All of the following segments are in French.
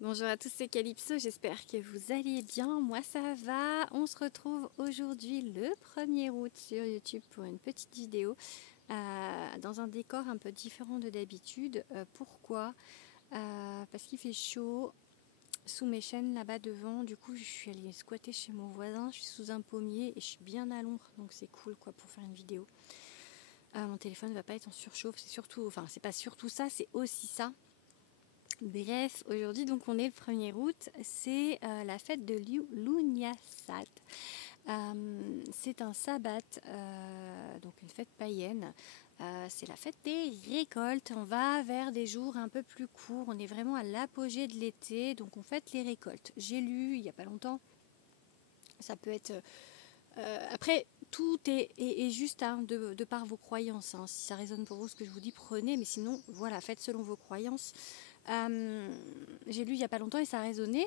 Bonjour à tous, c'est Calypso, j'espère que vous allez bien, moi ça va. On se retrouve aujourd'hui le 1er août sur YouTube pour une petite vidéo dans un décor un peu différent de d'habitude. Pourquoi Parce qu'il fait chaud sous mes chênes là-bas devant, du coup je suis allée squatter chez mon voisin, je suis sous un pommier et je suis bien à l'ombre, donc c'est cool quoi pour faire une vidéo. Mon téléphone ne va pas être en surchauffe, c'est surtout, enfin c'est pas surtout ça, c'est aussi ça. Bref, aujourd'hui donc on est le 1er août, c'est la fête de l'Unyasat. C'est un sabbat, donc une fête païenne. C'est la fête des récoltes. On va vers des jours un peu plus courts. On est vraiment à l'apogée de l'été, donc on fête les récoltes. J'ai lu il n'y a pas longtemps, ça peut être... après, tout est juste hein, de par vos croyances. Hein. Si ça résonne pour vous ce que je vous dis, prenez, mais sinon, voilà, faites selon vos croyances. J'ai lu il n'y a pas longtemps et ça a résonné,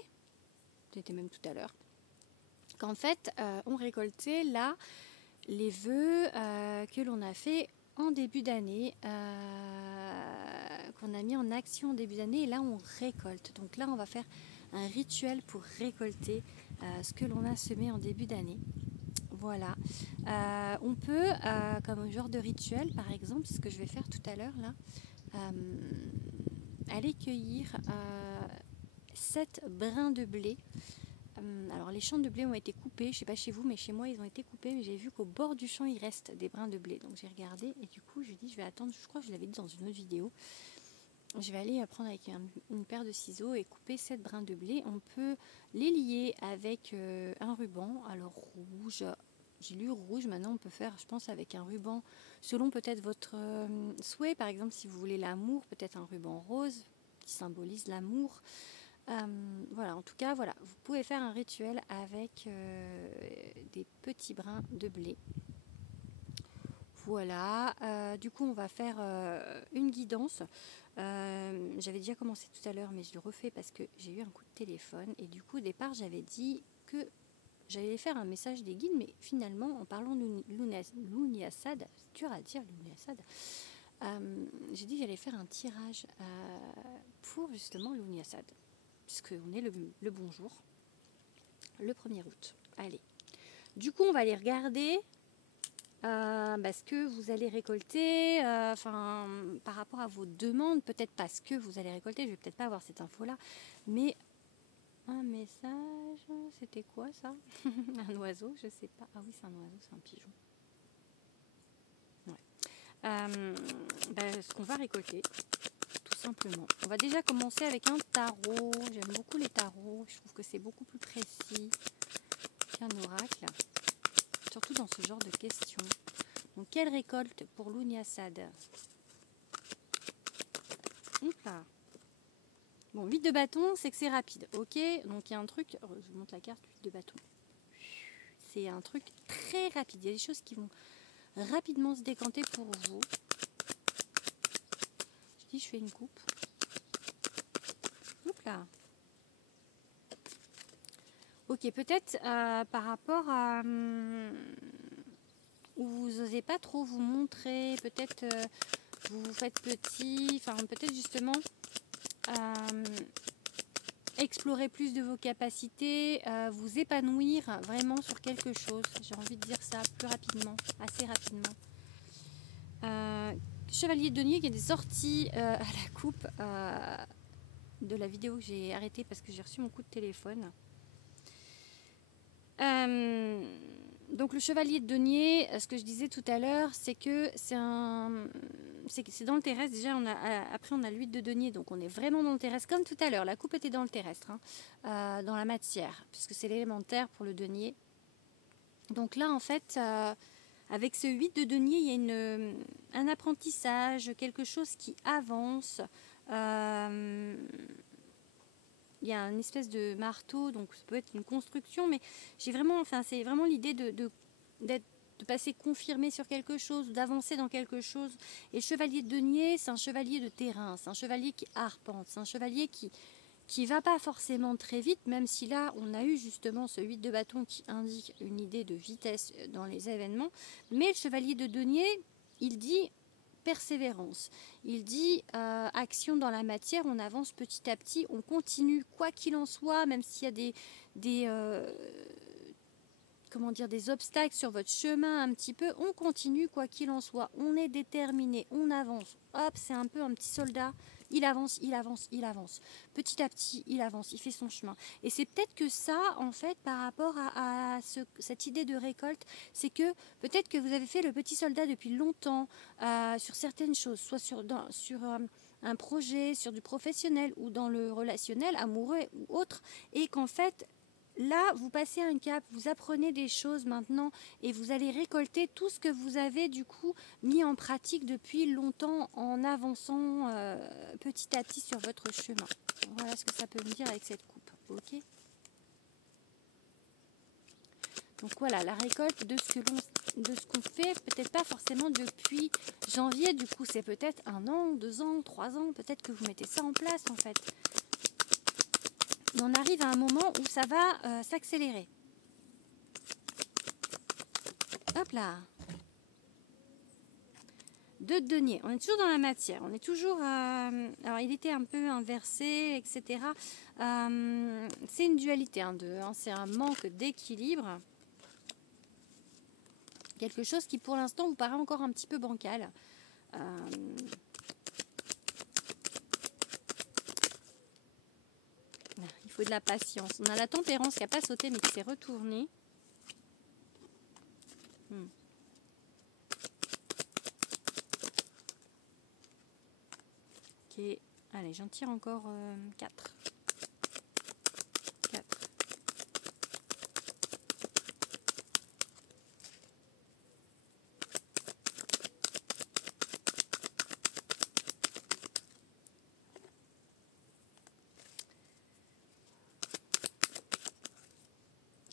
c'était même tout à l'heure, qu'en fait, on récoltait là les vœux que l'on a fait en début d'année, qu'on a mis en action en début d'année, et là on récolte. Donc là on va faire un rituel pour récolter ce que l'on a semé en début d'année. Voilà. On peut, comme genre de rituel par exemple, ce que je vais faire tout à l'heure là, aller cueillir 7 brins de blé. Alors les champs de blé ont été coupés, je ne sais pas chez vous, mais chez moi ils ont été coupés, mais j'ai vu qu'au bord du champ il reste des brins de blé. Donc j'ai regardé et du coup je dis je vais attendre, je crois que je l'avais dit dans une autre vidéo. Je vais aller prendre avec une paire de ciseaux et couper 7 brins de blé. On peut les lier avec un ruban, alors rouge. J'ai lu rouge, maintenant on peut faire, je pense, avec un ruban, selon peut-être votre souhait. Par exemple, si vous voulez l'amour, peut-être un ruban rose qui symbolise l'amour. Voilà, en tout cas, voilà, vous pouvez faire un rituel avec des petits brins de blé. Voilà, du coup on va faire une guidance. J'avais déjà commencé tout à l'heure, mais je le refais parce que j'ai eu un coup de téléphone. Et du coup, au départ, j'avais dit que j'allais faire un message des guides, mais finalement, en parlant de l'Unyasad, c'est dur à dire l'Unyasad, j'ai dit que j'allais faire un tirage pour justement l'Unyasad, puisqu'on est le bonjour, le 1er août. Allez, du coup, on va aller regarder ce que vous allez récolter, par rapport à vos demandes, peut-être pas ce que vous allez récolter, je vais peut-être pas avoir cette info-là, mais un message, c'était quoi ça? Un oiseau, je sais pas. Ah oui, c'est un oiseau, c'est un pigeon. Ouais. Ce qu'on va récolter, tout simplement. On va déjà commencer avec un tarot. J'aime beaucoup les tarots, je trouve que c'est beaucoup plus précis qu'un oracle, surtout dans ce genre de questions. Donc, quelle récolte pour l'Unyasad? Là. Bon, 8 de bâton, c'est que c'est rapide, ok? Donc il y a un truc, je vous montre la carte, 8 de bâton. C'est un truc très rapide, il y a des choses qui vont rapidement se décanter pour vous. Je dis, je fais une coupe. Hop là. Ok, peut-être par rapport à... où vous n'osez pas trop vous montrer, peut-être vous vous faites petit, enfin peut-être justement... explorer plus de vos capacités, vous épanouir vraiment sur quelque chose. J'ai envie de dire ça plus rapidement, assez rapidement. Chevalier de denier qui est sorti à la coupe de la vidéo que j'ai arrêtée parce que j'ai reçu mon coup de téléphone. Donc le chevalier de denier, ce que je disais tout à l'heure, c'est que c'est dans le terrestre. Déjà, après on a l'huile de denier, donc on est vraiment dans le terrestre, comme tout à l'heure. La coupe était dans le terrestre, hein, dans la matière, puisque c'est l'élémentaire pour le denier. Donc là, en fait, avec ce 8 de denier, il y a un apprentissage, quelque chose qui avance. Il y a une espèce de marteau, donc ça peut être une construction, mais c'est vraiment l'idée de passer confirmé sur quelque chose, d'avancer dans quelque chose. Et le chevalier de denier, c'est un chevalier de terrain, c'est un chevalier qui arpente, c'est un chevalier qui va pas forcément très vite, même si là on a eu justement ce 8 de bâton qui indique une idée de vitesse dans les événements. Mais le chevalier de denier, il dit persévérance. Il dit action dans la matière, on avance petit à petit, on continue quoi qu'il en soit, même s'il y a des obstacles sur votre chemin un petit peu, on continue quoi qu'il en soit, on est déterminé, on avance. Hop, c'est un peu un petit soldat, il avance, il avance, il avance. Petit à petit, il avance, il fait son chemin. Et c'est peut-être que ça, en fait, par rapport à cette idée de récolte, c'est que peut-être que vous avez fait le petit soldat depuis longtemps sur certaines choses, soit sur un projet, sur du professionnel ou dans le relationnel, amoureux ou autre, et qu'en fait, là, vous passez un cap, vous apprenez des choses maintenant et vous allez récolter tout ce que vous avez du coup mis en pratique depuis longtemps en avançant petit à petit sur votre chemin. Voilà ce que ça peut me dire avec cette coupe. Ok. Donc voilà, la récolte de ce qu'on fait, peut-être pas forcément depuis janvier, du coup c'est peut-être 1 an, 2 ans, 3 ans, peut-être que vous mettez ça en place en fait. On arrive à un moment où ça va s'accélérer. Hop là. 2 de denier. On est toujours dans la matière. On est toujours... alors, il était un peu inversé, etc. C'est une dualité, un 2. Hein, c'est un manque d'équilibre. Quelque chose qui, pour l'instant, vous paraît encore un petit peu bancal. Il faut de la patience. On a la tempérance qui n'a pas sauté mais qui s'est retournée. Ok, allez, j'en tire encore 4. 4.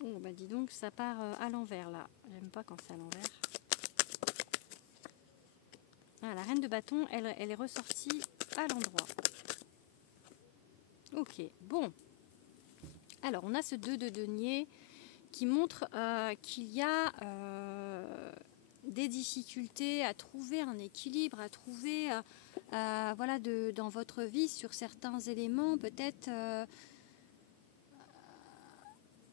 Oh bah dis donc, ça part à l'envers là. J'aime pas quand c'est à l'envers. Ah, la reine de bâton, elle est ressortie à l'endroit. Ok, bon. Alors, on a ce 2 de denier qui montre qu'il y a des difficultés à trouver un équilibre, à trouver, voilà, dans votre vie sur certains éléments, peut-être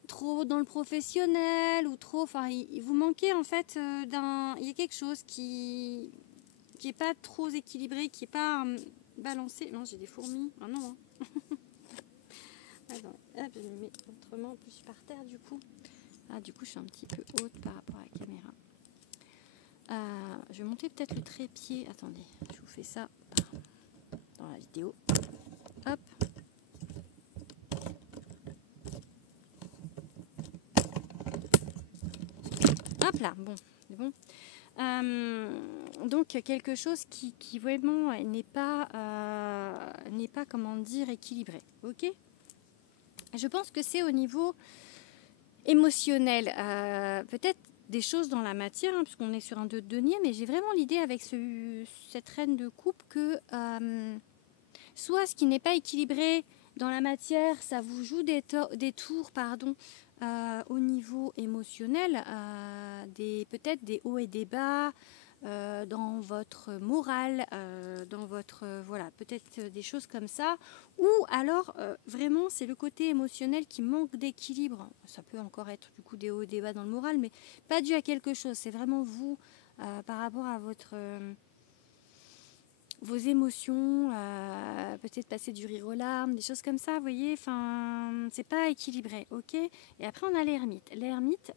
trop dans le professionnel ou trop... Enfin, il vous manquait en fait il y a quelque chose qui est pas trop équilibré, qui est pas balancé. Non, j'ai des fourmis. Ah non, hein. Attends, hop, je me mets autrement, plus par terre du coup. Ah, du coup, je suis un petit peu haute par rapport à la caméra. Je vais monter peut-être le trépied. Attendez, je vous fais ça dans la vidéo. Hop. Hop là, bon, c'est bon. Donc quelque chose qui vraiment n'est pas comment dire équilibré, ok. Je pense que c'est au niveau émotionnel, peut-être des choses dans la matière, hein, puisqu'on est sur un 2 de denier, mais j'ai vraiment l'idée avec cette reine de coupe que soit ce qui n'est pas équilibré dans la matière, ça vous joue des tours, pardon, au niveau émotionnel, peut-être des hauts et des bas, dans votre morale, dans votre... voilà, peut-être des choses comme ça. Ou alors, vraiment, c'est le côté émotionnel qui manque d'équilibre. Ça peut encore être du coup des hauts et des bas dans le moral, mais pas dû à quelque chose. C'est vraiment vous, par rapport à vos émotions, peut-être passer du rire aux larmes, des choses comme ça, vous voyez, enfin, c'est pas équilibré, ok. Et après, on a l'ermite. L'ermite,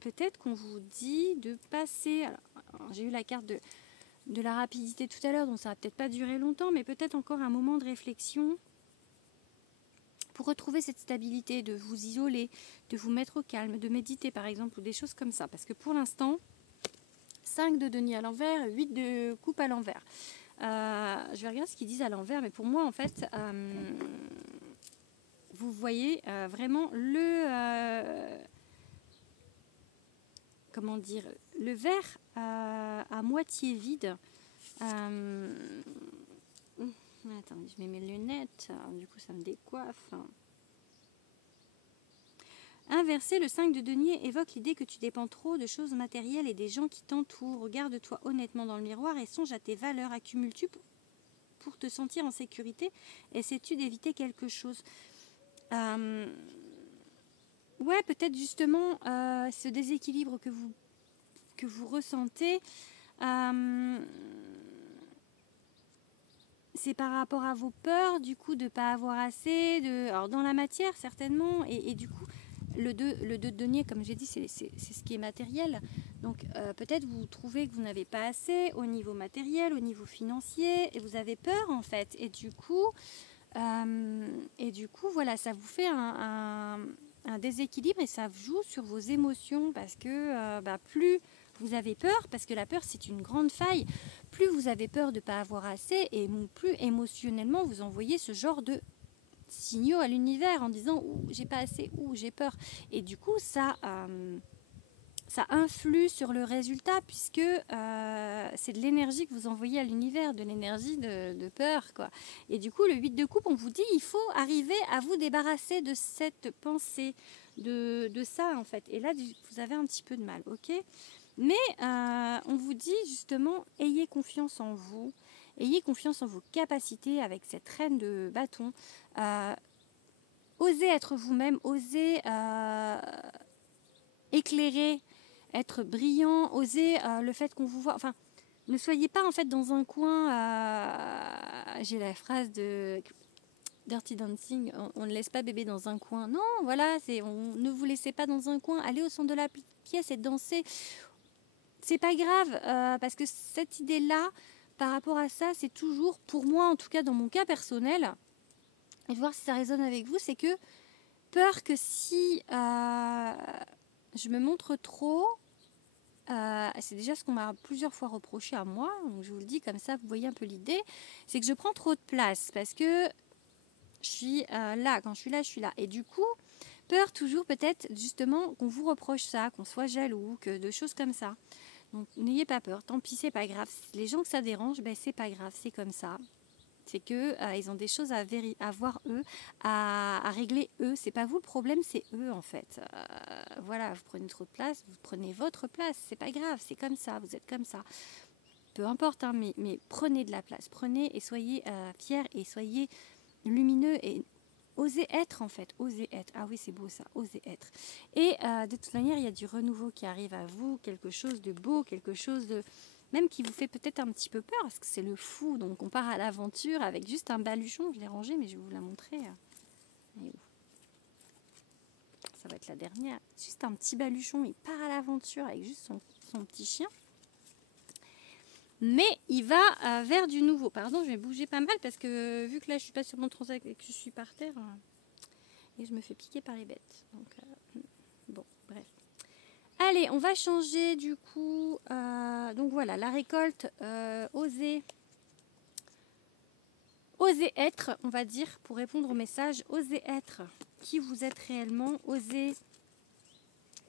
peut-être qu'on vous dit de passer... Alors, j'ai eu la carte de la rapidité tout à l'heure, donc ça va peut-être pas durer longtemps, mais peut-être encore un moment de réflexion pour retrouver cette stabilité, de vous isoler, de vous mettre au calme, de méditer par exemple, ou des choses comme ça. Parce que pour l'instant... 5 de denier à l'envers, 8 de coupe à l'envers. Je vais regarder ce qu'ils disent à l'envers, mais pour moi, en fait, vous voyez vraiment comment dire, le verre à moitié vide. Attendez, je mets mes lunettes, du coup ça me décoiffe. Inversé, le 5 de denier évoque l'idée que tu dépends trop de choses matérielles et des gens qui t'entourent. Regarde-toi honnêtement dans le miroir et songe à tes valeurs. Accumules-tu pour te sentir en sécurité? Essaies-tu d'éviter quelque chose? Ouais, peut-être justement ce déséquilibre que vous ressentez, c'est par rapport à vos peurs, du coup, de ne pas avoir assez, alors dans la matière certainement, et du coup, le 2 de denier, comme j'ai dit, c'est ce qui est matériel. Donc peut-être vous trouvez que vous n'avez pas assez au niveau matériel, au niveau financier, et vous avez peur en fait. Et du coup, voilà, ça vous fait un déséquilibre et ça joue sur vos émotions parce que plus vous avez peur, parce que la peur c'est une grande faille, plus vous avez peur de ne pas avoir assez et plus émotionnellement vous envoyez ce genre de signaux à l'univers en disant j'ai pas assez ou j'ai peur. Et du coup ça influe sur le résultat puisque c'est de l'énergie que vous envoyez à l'univers, de l'énergie de peur, quoi. Et du coup, le 8 de coupe, on vous dit il faut arriver à vous débarrasser de cette pensée, de ça, en fait. Et là, vous avez un petit peu de mal, ok? Mais on vous dit justement, ayez confiance en vous, ayez confiance en vos capacités avec cette reine de bâton. Osez être vous-même, osez éclairer, être brillant, oser le fait qu'on vous voit. Enfin, ne soyez pas en fait dans un coin. J'ai la phrase de Dirty Dancing, on ne laisse pas bébé dans un coin. Non, voilà, ne vous laissez pas dans un coin. Allez au centre de la pièce et dansez. C'est pas grave parce que cette idée-là, par rapport à ça, c'est toujours, pour moi en tout cas dans mon cas personnel, et voir si ça résonne avec vous, c'est que peur que si je me montre trop, c'est déjà ce qu'on m'a plusieurs fois reproché à moi, donc je vous le dis comme ça, vous voyez un peu l'idée, c'est que je prends trop de place parce que je suis là, quand je suis là, et du coup, peur toujours peut-être justement qu'on vous reproche ça, qu'on soit jaloux, que de choses comme ça. Donc n'ayez pas peur, tant pis, c'est pas grave. Les gens que ça dérange, ben c'est pas grave, c'est comme ça. C'est que ils ont des choses à voir eux, à régler eux. C'est pas vous le problème, c'est eux en fait. Voilà, vous prenez trop de place, vous prenez votre place. C'est pas grave, c'est comme ça, vous êtes comme ça. Peu importe, hein, mais prenez de la place, prenez et soyez fiers et soyez lumineux et osez être en fait, osez être. Ah oui, c'est beau ça, osez être. Et de toute manière, il y a du renouveau qui arrive à vous, quelque chose de beau, quelque chose de même qui vous fait peut-être un petit peu peur, parce que c'est le fou, donc on part à l'aventure avec juste un baluchon, je l'ai rangé, mais je vais vous la montrer. Ça va être la dernière. Juste un petit baluchon, il part à l'aventure avec juste son petit chien. Mais il va vers du nouveau. Pardon, je vais bouger pas mal, parce que vu que là je suis pas sur mon transac et que je suis par terre, et je me fais piquer par les bêtes. Donc, bon, bref. Allez, on va changer du coup. Donc voilà, la récolte, oser être, on va dire, pour répondre au message, oser être qui vous êtes réellement, oser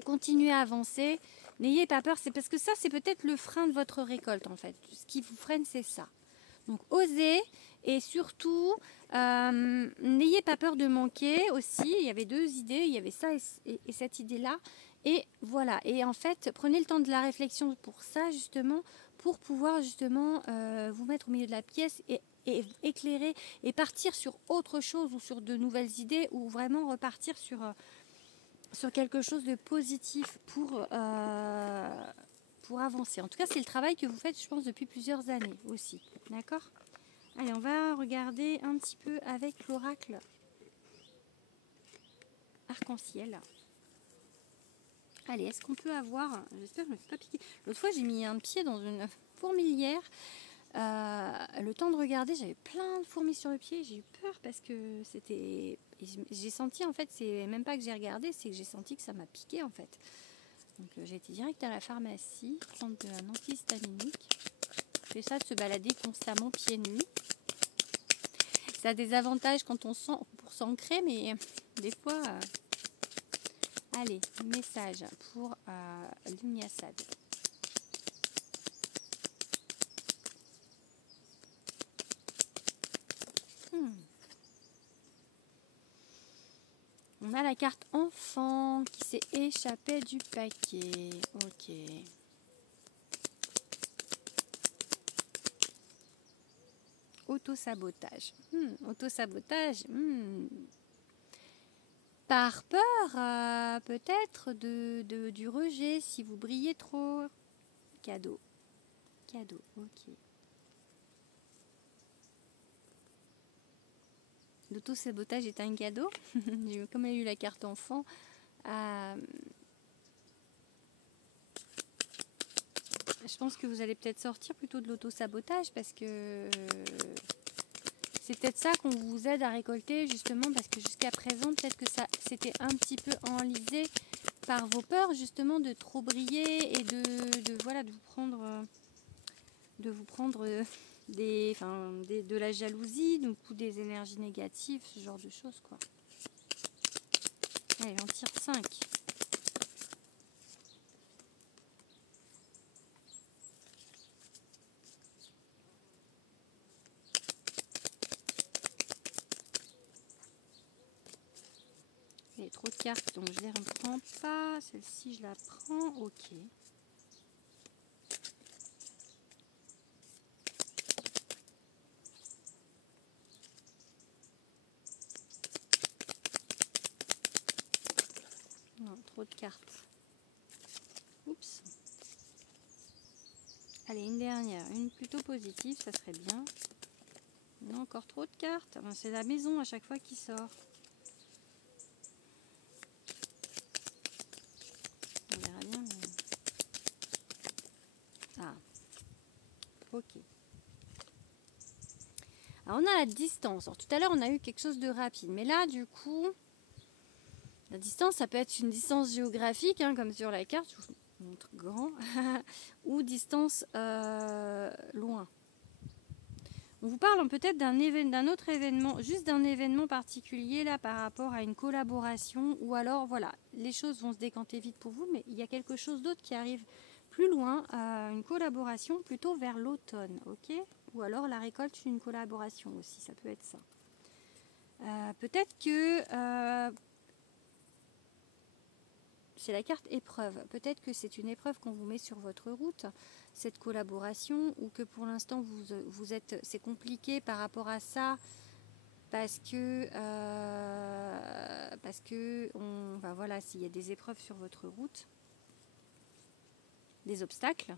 continuer à avancer. N'ayez pas peur, c'est parce que ça, c'est peut-être le frein de votre récolte en fait. Ce qui vous freine, c'est ça. Donc osez et surtout, n'ayez pas peur de manquer aussi. Il y avait deux idées, il y avait ça et cette idée-là. Et voilà, et en fait, prenez le temps de la réflexion pour ça, justement, pour pouvoir justement vous mettre au milieu de la pièce et éclairer et partir sur autre chose ou sur de nouvelles idées ou vraiment repartir sur quelque chose de positif pour avancer. En tout cas, c'est le travail que vous faites, je pense, depuis plusieurs années aussi. D'accord ? Allez, on va regarder un petit peu avec l'oracle arc-en-ciel. Allez, est-ce qu'on peut avoir... J'espère que je ne me fais pas piquer. L'autre fois, j'ai mis un pied dans une fourmilière. Le temps de regarder, j'avais plein de fourmis sur le pied. J'ai eu peur parce que c'était... J'ai senti, en fait, c'est même pas que j'ai regardé, c'est que j'ai senti que ça m'a piqué, en fait. Donc, j'ai été direct à la pharmacie, prendre un antihistaminique. C'est ça, de se balader constamment pieds nus. Ça a des avantages quand on sent pour s'ancrer, mais des fois... Allez, message pour l'Uniasad. On a la carte enfant qui s'est échappée du paquet. Ok. Auto-sabotage. Auto-sabotage. Par peur, peut-être, du rejet si vous brillez trop. Cadeau. Cadeau, ok. L'auto-sabotage est un cadeau. Comme elle a eu la carte enfant. Je pense que vous allez peut-être sortir plutôt de l'auto-sabotage parce que c'est peut-être ça qu'on vous aide à récolter justement parce que jusqu'à présent peut-être que ça c'était un petit peu enlisé par vos peurs justement de trop briller et voilà de vous prendre de la jalousie donc ou des énergies négatives, ce genre de choses quoi. Allez, on tire 5. Il y a trop de cartes, donc je les reprends pas. Celle-ci, je la prends. Ok. Non, trop de cartes. Oups. Allez, une dernière. Une plutôt positive, ça serait bien. Non, encore trop de cartes. Enfin, c'est la maison à chaque fois qui sort. On verra bien. Mais... Ah. Ok. Alors, on a la distance. Alors, tout à l'heure, on a eu quelque chose de rapide. Mais là, du coup, la distance, ça peut être une distance géographique, hein, comme sur la carte. Je vous montre grand. Ou distance loin. On vous parle peut-être d'un autre événement, juste d'un événement particulier là par rapport à une collaboration ou alors voilà, les choses vont se décanter vite pour vous, mais il y a quelque chose d'autre qui arrive plus loin, une collaboration plutôt vers l'automne, ok? Ou alors la récolte d'une collaboration aussi, ça peut être ça. Peut-être que c'est la carte épreuve. Peut-être que c'est une épreuve qu'on vous met sur votre route, cette collaboration, ou que pour l'instant c'est compliqué par rapport à ça, parce que voilà, s'il y a des épreuves sur votre route, des obstacles,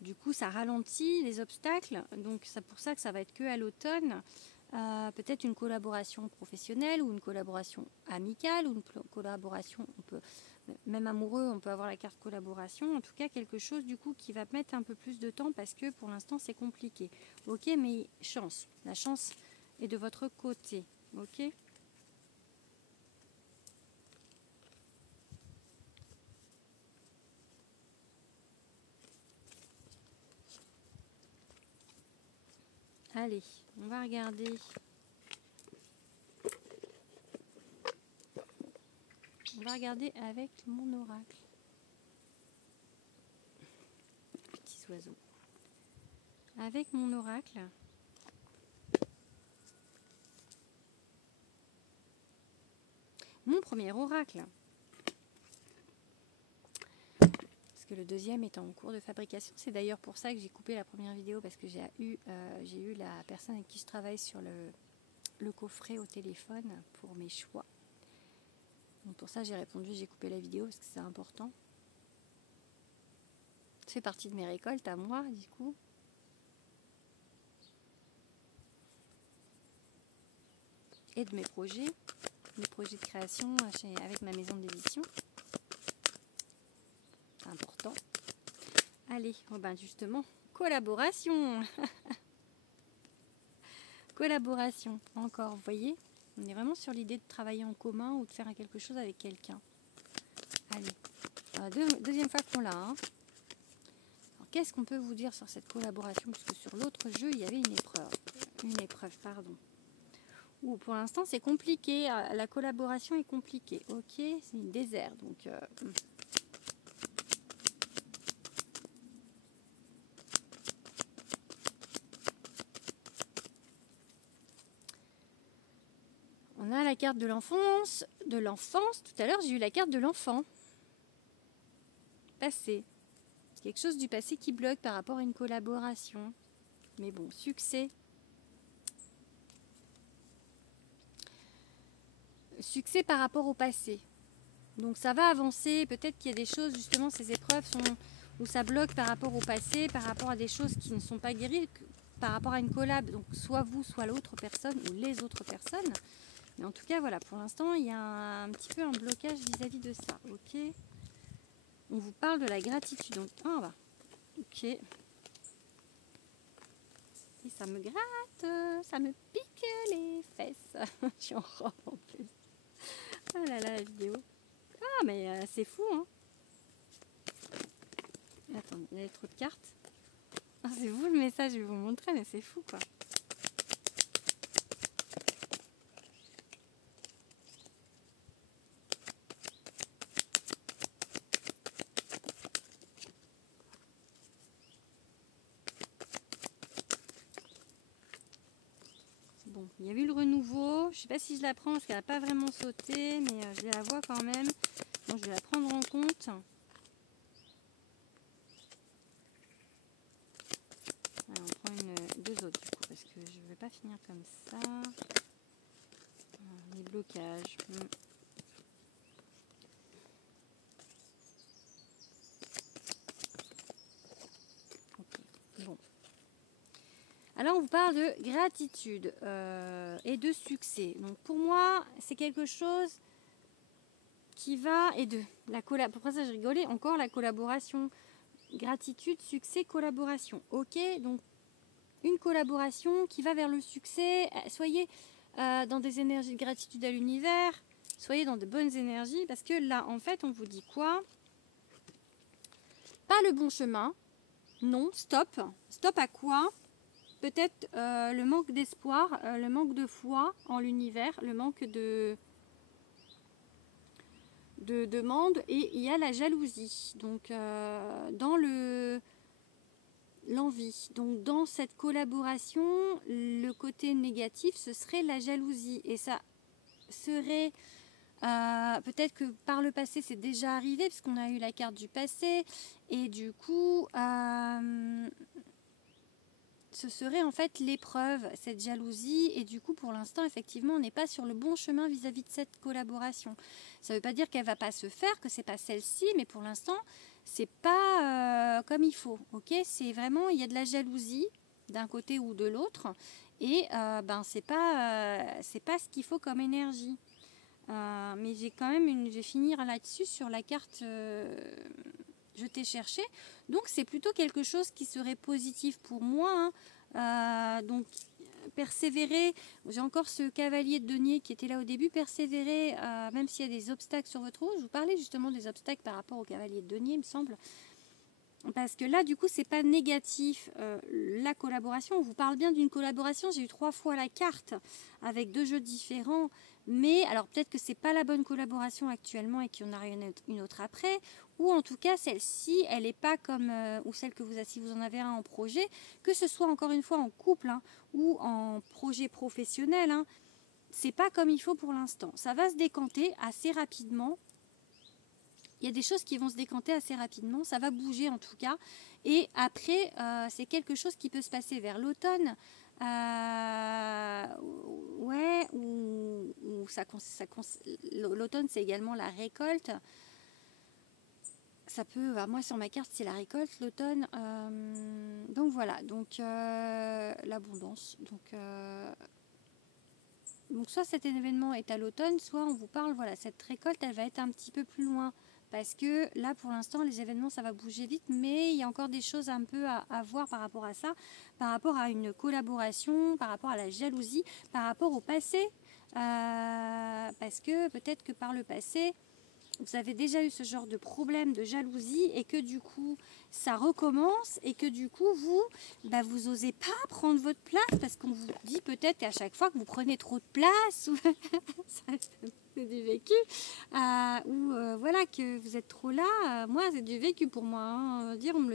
du coup ça ralentit les obstacles, donc c'est pour ça que ça va être que à l'automne. Peut-être une collaboration professionnelle ou une collaboration amicale ou une collaboration, même amoureux, on peut avoir la carte collaboration, en tout cas quelque chose du coup qui va mettre un peu plus de temps parce que pour l'instant c'est compliqué. Ok, mais chance, la chance est de votre côté, ok? Allez, on va regarder. On va regarder avec mon oracle. Petits oiseaux. Avec mon oracle. Mon premier oracle. Parce que le deuxième est en cours de fabrication. C'est d'ailleurs pour ça que j'ai coupé la première vidéo parce que j'ai eu la personne avec qui je travaille sur le coffret au téléphone pour mes choix. Donc pour ça j'ai répondu, j'ai coupé la vidéo parce que c'est important. Ça fait partie de mes récoltes à moi du coup. Et de mes projets de création avec ma maison d'édition. C'est important. Allez, oh ben justement, collaboration. Collaboration, encore, vous voyez, on est vraiment sur l'idée de travailler en commun ou de faire quelque chose avec quelqu'un. Allez, deuxième fois qu'on l'a. Hein. Qu'est-ce qu'on peut vous dire sur cette collaboration? Parce que sur l'autre jeu, il y avait une épreuve, pardon. Ou pour l'instant, c'est compliqué, la collaboration est compliquée. Ok, c'est une désert, donc... On a la carte de l'enfance. Tout à l'heure, j'ai eu la carte de l'enfant. Passé. Quelque chose du passé qui bloque par rapport à une collaboration. Mais bon, succès. Succès par rapport au passé. Donc ça va avancer. Peut-être qu'il y a des choses, justement, ces épreuves sont où ça bloque par rapport au passé, par rapport à des choses qui ne sont pas guéries, par rapport à une collab. Donc soit vous, soit l'autre personne ou les autres personnes. Mais en tout cas, voilà, pour l'instant, il y a un petit peu un blocage vis-à-vis de ça. Ok. On vous parle de la gratitude. Donc, ok. Et ça me gratte, ça me pique les fesses. Je suis en robe en plus. Ah là là, la vidéo. Ah, mais c'est fou, hein. Attends, il y a trop de cartes. Ah, c'est vous le message, je vais vous montrer, mais c'est fou, quoi. Bon, il y a eu le renouveau. Je sais pas si je la prends parce qu'elle n'a pas vraiment sauté, mais je la vois quand même. Donc je vais la prendre en compte. Alors, on prend deux autres du coup parce que je ne vais pas finir comme ça. Les blocages. Okay. Bon. Alors on vous parle de gratitude et de succès. Donc pour moi, c'est quelque chose qui va et de la collab. Pourquoi ça je rigolais? Encore la collaboration. Gratitude, succès, collaboration. Ok, donc une collaboration qui va vers le succès. Soyez dans des énergies de gratitude à l'univers. Soyez dans de bonnes énergies parce que là, en fait, on vous dit quoi? Pas le bon chemin. Non, stop. Stop à quoi? Peut-être le manque d'espoir, le manque de foi en l'univers, le manque de demande, et il y a la jalousie. Donc dans l'envie. Donc dans cette collaboration, le côté négatif, ce serait la jalousie. Et ça serait peut-être que par le passé, c'est déjà arrivé, parce qu'on a eu la carte du passé. Et du coup, ce serait en fait l'épreuve, cette jalousie, et du coup pour l'instant effectivement on n'est pas sur le bon chemin vis-à-vis de cette collaboration. Ça ne veut pas dire qu'elle va pas se faire, que c'est pas celle-ci, mais pour l'instant c'est pas comme il faut. Ok, c'est vraiment, il y a de la jalousie d'un côté ou de l'autre, et ben c'est pas ce qu'il faut comme énergie. Mais j'ai quand même je vais finir là-dessus sur la carte. Je t'ai cherché, donc c'est plutôt quelque chose qui serait positif pour moi, hein. Donc persévérer, j'ai encore ce cavalier de denier qui était là au début, persévérer même s'il y a des obstacles sur votre route. Je vous parlais justement des obstacles par rapport au cavalier de denier, il me semble, parce que là du coup c'est pas négatif. La collaboration, on vous parle bien d'une collaboration. J'ai eu 3 fois la carte avec 2 jeux différents, mais alors peut-être que c'est pas la bonne collaboration actuellement et qu'il y en aura une autre après, ou en tout cas celle-ci elle n'est pas comme ou celle que si vous en avez un en projet, que ce soit encore une fois en couple, hein, ou en projet professionnel, hein, c'est pas comme il faut pour l'instant. Ça va se décanter assez rapidement. Il y a des choses qui vont se décanter assez rapidement, ça va bouger en tout cas. Et après, c'est quelque chose qui peut se passer vers l'automne. Ouais, ou l'automne c'est également la récolte. Ça peut, moi sur ma carte c'est la récolte, l'automne. Donc voilà, donc l'abondance. Donc soit cet événement est à l'automne, soit on vous parle, voilà, cette récolte elle va être un petit peu plus loin. Parce que là, pour l'instant, les événements, ça va bouger vite, mais il y a encore des choses un peu à voir par rapport à ça, par rapport à une collaboration, par rapport à la jalousie, par rapport au passé. Parce que peut-être que par le passé, vous avez déjà eu ce genre de problème de jalousie et que du coup, ça recommence et que du coup, vous osez pas prendre votre place parce qu'on vous dit peut-être à chaque fois que vous prenez trop de place ou c'est du vécu, ou voilà, que vous êtes trop là. Moi, c'est du vécu pour moi, hein. On me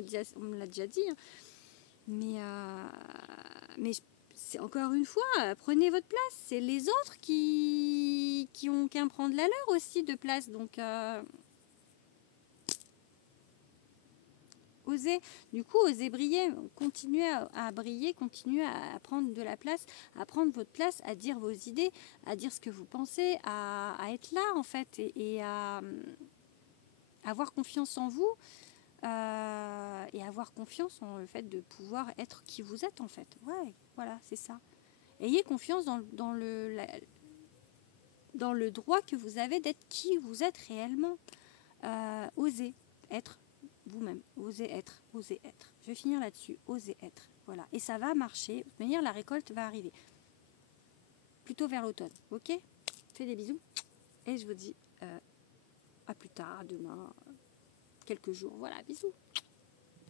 l'a déjà dit, hein. Mais c'est encore une fois, prenez votre place. C'est les autres qui quelqu'un prendre la leur aussi de place. Donc, osez, du coup, osez briller, continuez à briller, continuez à prendre de la place, à prendre votre place, à dire vos idées, à dire ce que vous pensez, à être là en fait et à avoir confiance en vous et avoir confiance en le fait de pouvoir être qui vous êtes en fait. Ouais, voilà, c'est ça. Ayez confiance dans le droit que vous avez d'être qui vous êtes réellement. Osez être vous-même, osez être, osez être. Je vais finir là-dessus, osez être. Voilà, et ça va marcher. De toute manière, la récolte va arriver. Plutôt vers l'automne, ok? Je fais des bisous et je vous dis à plus tard, à demain, quelques jours. Voilà, bisous.